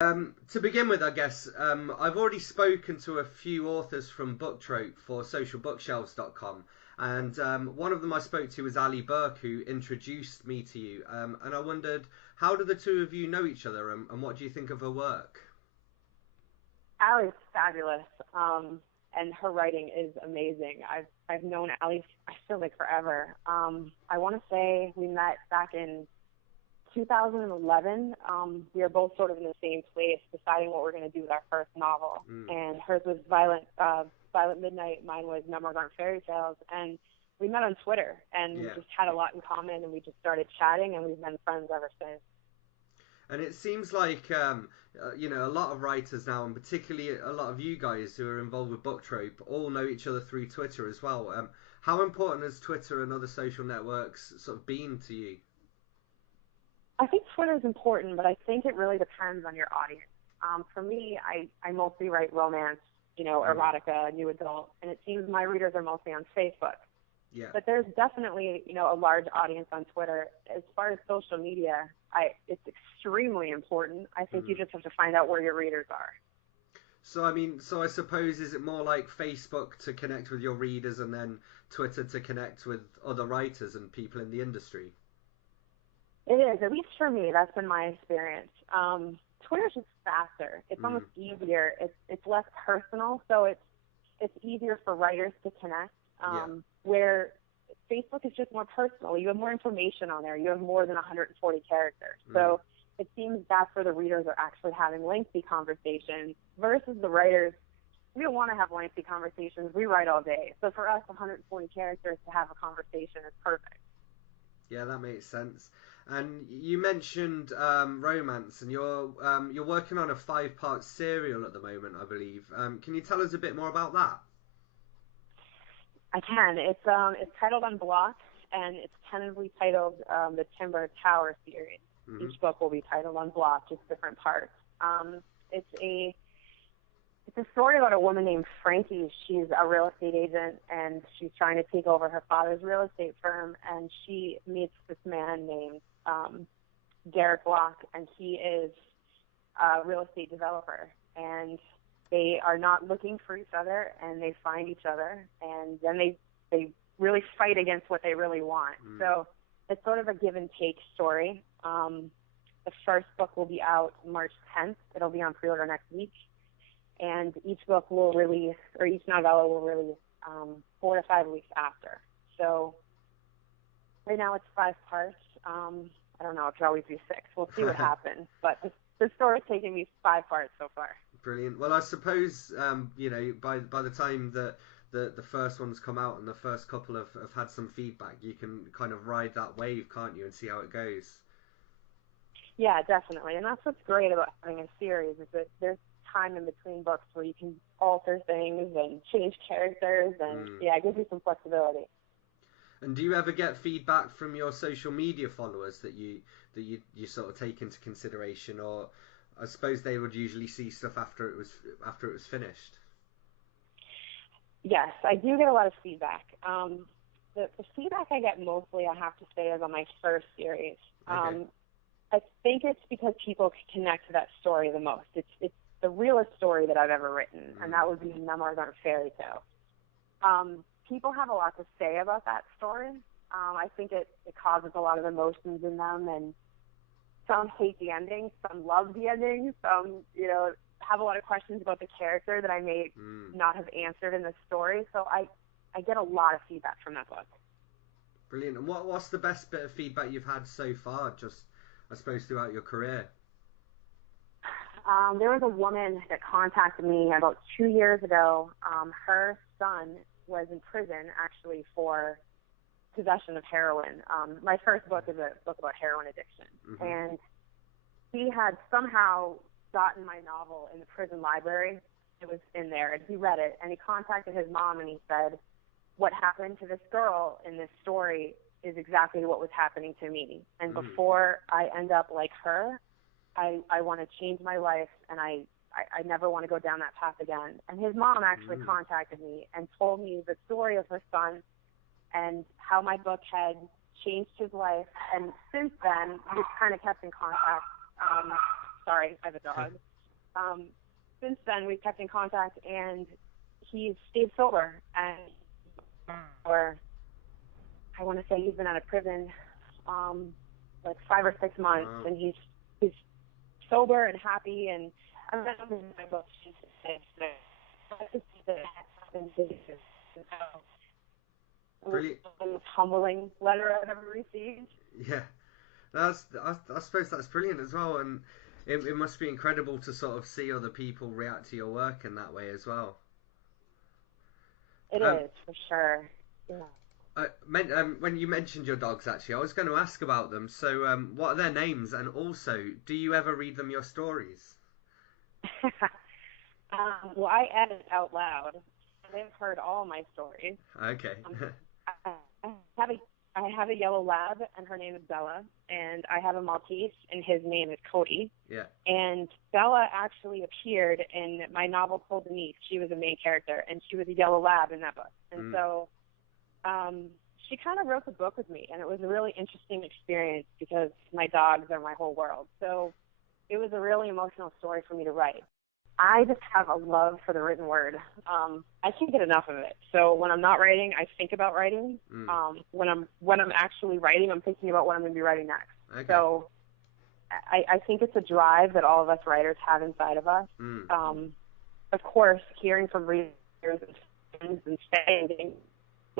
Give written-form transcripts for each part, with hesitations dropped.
To begin with, I guess, I've already spoken to a few authors from Book Trope for SocialBookshelves.com, and one of them I spoke to was Ali Burke, who introduced me to you, and I wondered, how do the two of you know each other, and what do you think of her work? Allie's fabulous, and her writing is amazing. I've known Allie, I feel like forever. I want to say we met back in 2011. We were both sort of in the same place, deciding what we're going to do with our first novel. And hers was Violent Midnight. Mine was Memoirs aren't Fairytales. And we met on Twitter, and we just had a lot in common, and we just started chatting, and we've been friends ever since. And it seems like, a lot of writers now, and particularly a lot of you guys who are involved with Book Trope, all know each other through Twitter as well. How important has Twitter and other social networks sort of been to you? I think Twitter is important, but I think it really depends on your audience. For me, I mostly write romance, erotica, new adult, and it seems my readers are mostly on Facebook. Yeah. But there's definitely, a large audience on Twitter. As far as social media, it's extremely important. I think you just have to find out where your readers are. So, I suppose, is it more like Facebook to connect with your readers and then Twitter to connect with other writers and people in the industry? It is, at least for me. That's been my experience. Twitter's just faster. It's almost easier. It's less personal, so it's easier for writers to connect. Where Facebook is just more personal. You have more information on there. You have more than 140 characters. So it seems that's where the readers are actually having lengthy conversations versus the writers. We don't want to have lengthy conversations. We write all day. So for us, 140 characters to have a conversation is perfect. Yeah, that makes sense. And you mentioned romance, and you're working on a 5-part serial at the moment, I believe. Can you tell us a bit more about that? I can. It's titled On Block, and it's tentatively titled the Timber Tower series. Each book will be titled On Block, just different parts. It's a story about a woman named Frankie. She's a real estate agent, and she's trying to take over her father's real estate firm, and she meets this man named Derek Block, and he is a real estate developer. And they are not looking for each other, and they find each other, and then they really fight against what they really want. So it's sort of a give and take story. The first book will be out March 10th. It'll be on pre-order next week. And each book will release, or each novella will release 4 to 5 weeks after. So right now it's 5 parts. I don't know, it could always be 6. We'll see what happens. But the story's taken me 5 parts so far. Brilliant. Well, I suppose, by the time that the first one's come out and the first couple have had some feedback, you can kind of ride that wave, can't you, and see how it goes? Yeah, definitely. And that's what's great about having a series, is that there's time in between books where you can alter things and change characters, and it gives you some flexibility. And do you ever get feedback from your social media followers that you sort of take into consideration, or I suppose they would usually see stuff after it was finished? Yes, I do get a lot of feedback. The feedback I get mostly, I have to say, is on my first series. Okay. I think it's because people connect to that story the most. It's the realest story that I've ever written, and that would be Memoirs aren't Fairytales. People have a lot to say about that story. I think it causes a lot of emotions in them, and some hate the ending, some love the ending, some, have a lot of questions about the character that I may not have answered in the story. So I get a lot of feedback from that book. Brilliant. And what's the best bit of feedback you've had so far, just, I suppose, throughout your career? There was a woman that contacted me about 2 years ago. Her son was in prison, actually, for possession of heroin. My first book is a book about heroin addiction. And he had somehow gotten my novel in the prison library. It was in there, and he read it, and he contacted his mom, and he said, what happened to this girl in this story is exactly what was happening to me. And before I end up like her, I want to change my life, and I never want to go down that path again. And his mom actually contacted me and told me the story of her son and how my book had changed his life. And since then, we've kind of kept in contact. Sorry, I have a dog. Since then, we've kept in contact, and he's stayed sober. And, or I want to say he's been out of prison like 5 or 6 months, and he's sober and happy. And I remember in my book, she said, Brilliant. The most humbling letter I've ever received. Yeah, I suppose that's brilliant as well, and it must be incredible to sort of see other people react to your work in that way as well. It is, for sure. Yeah. When you mentioned your dogs, actually, I was going to ask about them. So, what are their names, and also, do you ever read them your stories? Well, I edit out loud. They've heard all my stories. Okay. I have a yellow lab, and her name is Bella, and I have a Maltese, and his name is Cody. Yeah. And Bella actually appeared in my novel Cold Denise. She was a main character, and she was a yellow lab in that book. And so she kind of wrote the book with me, and it was a really interesting experience because my dogs are my whole world. So it was a really emotional story for me to write. I just have a love for the written word. I can't get enough of it. So when I'm not writing, I think about writing. When I'm actually writing, I'm thinking about what I'm going to be writing next. Okay. So I think it's a drive that all of us writers have inside of us. Of course, hearing from readers and saying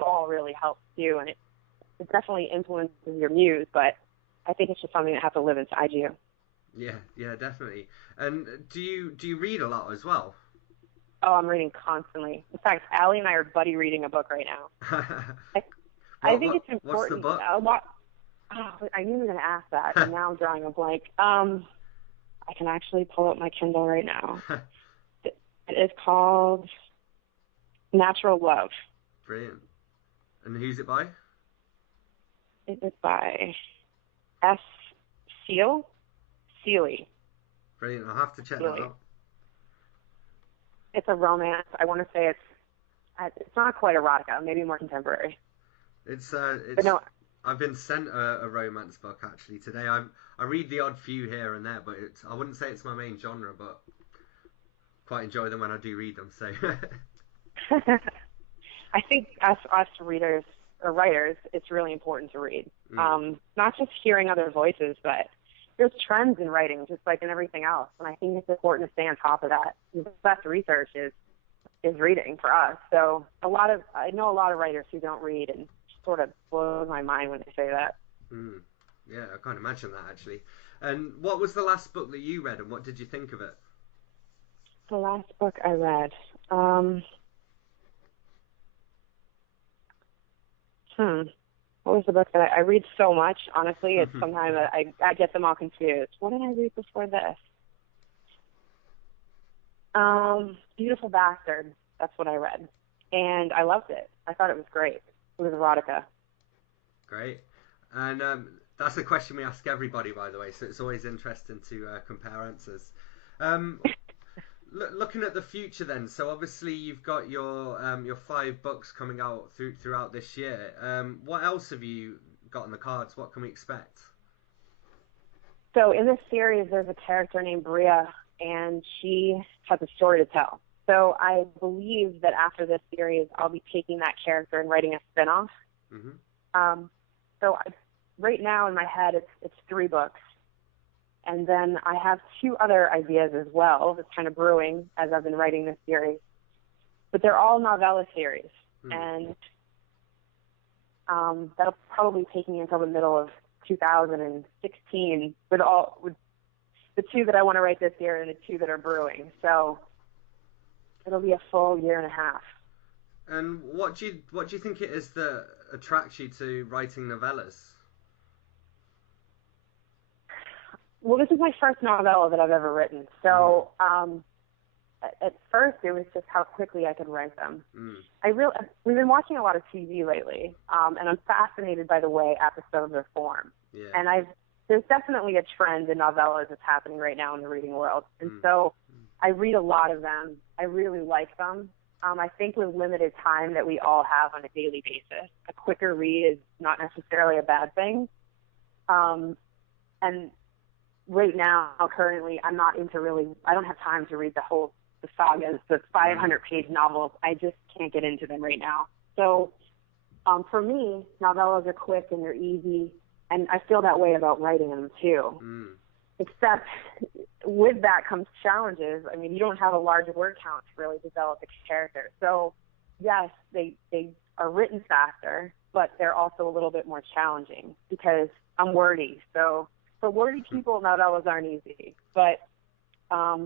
all really helps too, and it definitely influences your muse. But I think it's just something that has to live inside you. Yeah, definitely. And do you read a lot as well? Oh, I'm reading constantly. In fact, Allie and I are buddy reading a book right now. I think it's important. What's the book? A lot. Oh, I knew you were going to ask that, and now I'm drawing a blank. I can actually pull up my Kindle right now. It is called Natural Love. Brilliant. And who's it by? It is by S. Seeley. Brilliant. I'll have to check that out. It's a romance. I want to say it's not quite erotica, maybe more contemporary. But no, I've been sent a romance book actually today. I read the odd few here and there, but I wouldn't say it's my main genre, but quite enjoy them when I do read them. So I think us readers or writers, it's really important to read. Not just hearing other voices, but there's trends in writing, just like in everything else. And I think it's important to stay on top of that. The best research is reading for us. So I know a lot of writers who don't read, and it sort of blows my mind when they say that. Yeah, I can't imagine that actually. And what was the last book that you read, and what did you think of it? The last book I read. What was the book that I read so much, honestly, it's sometimes I get them all confused. What did I read before this? Beautiful Bastard. That's what I read. And I loved it. I thought it was great. It was erotica. Great. And that's a question we ask everybody, by the way, so it's always interesting to compare answers. Looking at the future then, so obviously you've got your 5 books coming out throughout this year. What else have you got on the cards? What can we expect? So in this series, there's a character named Bria, and she has a story to tell. So I believe that after this series, I'll be taking that character and writing a spin-off. Right now in my head, it's 3 books. And then I have 2 other ideas as well that's kind of brewing as I've been writing this series. But they're all novella series. And that'll probably take me until the middle of 2016 with the 2 that I want to write this year and the 2 that are brewing. So it'll be a full year and a half. And what do you think it is that attracts you to writing novellas? Well, this is my first novella that I've ever written. So at first, it was just how quickly I could write them. We've been watching a lot of TV lately, and I'm fascinated by the way episodes are formed. Yeah. And there's definitely a trend in novellas that's happening right now in the reading world. And so I read a lot of them. I really like them. I think with limited time that we all have on a daily basis, a quicker read is not necessarily a bad thing. And right now, currently, I'm not into I don't have time to read the sagas, the 500-page novels. I just can't get into them right now. So for me, novellas are quick and they're easy, and I feel that way about writing them too. Except with that comes challenges. I mean, you don't have a large word count to really develop a character. So yes, they are written faster, but they're also a little bit more challenging because I'm wordy. So for wordy people, novellas aren't easy. But I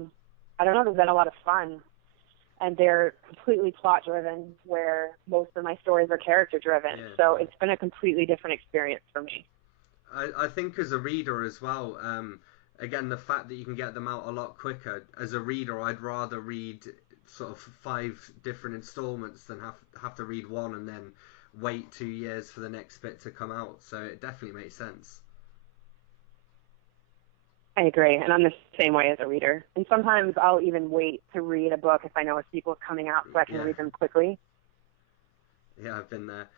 don't know, they've been a lot of fun. And they're completely plot-driven, where most of my stories are character-driven. Yeah. So it's been a completely different experience for me. I think as a reader as well, again, the fact that you can get them out a lot quicker. As a reader, I'd rather read sort of 5 different installments than have to read one and then wait 2 years for the next bit to come out. So it definitely makes sense. I agree, and I'm the same way as a reader. And sometimes I'll even wait to read a book if I know a sequel is coming out so I can read them quickly. Yeah, I've been there.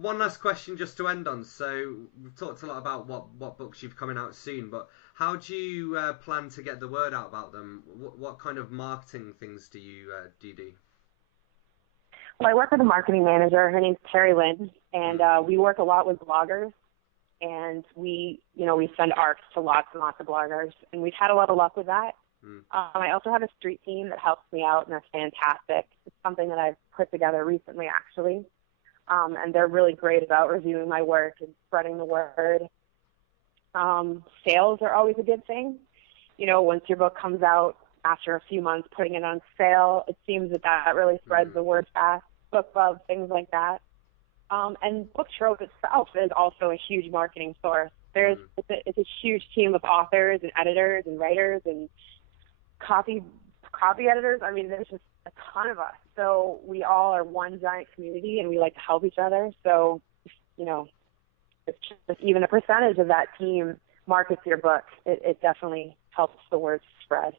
One last question just to end on. So we've talked a lot about what books you've coming out soon, but how do you plan to get the word out about them? What kind of marketing things do you do? Well, I work with a marketing manager. Her name's Terry Lynn, and we work a lot with bloggers. And we send ARCs to lots and lots of bloggers, and we've had a lot of luck with that. I also have a street team that helps me out, and they're fantastic. It's something that I've put together recently, actually. And they're really great about reviewing my work and spreading the word. Sales are always a good thing. You know, once your book comes out, after a few months, putting it on sale, it seems that really spreads the word fast. Book Club, things like that. And Bookshelves itself is also a huge marketing source. It's a huge team of authors and editors and writers and copy editors. I mean, there's just a ton of us. So we all are one giant community, and we like to help each other. So, you know, it's just even a percentage of that team markets your book. It definitely helps the word spread.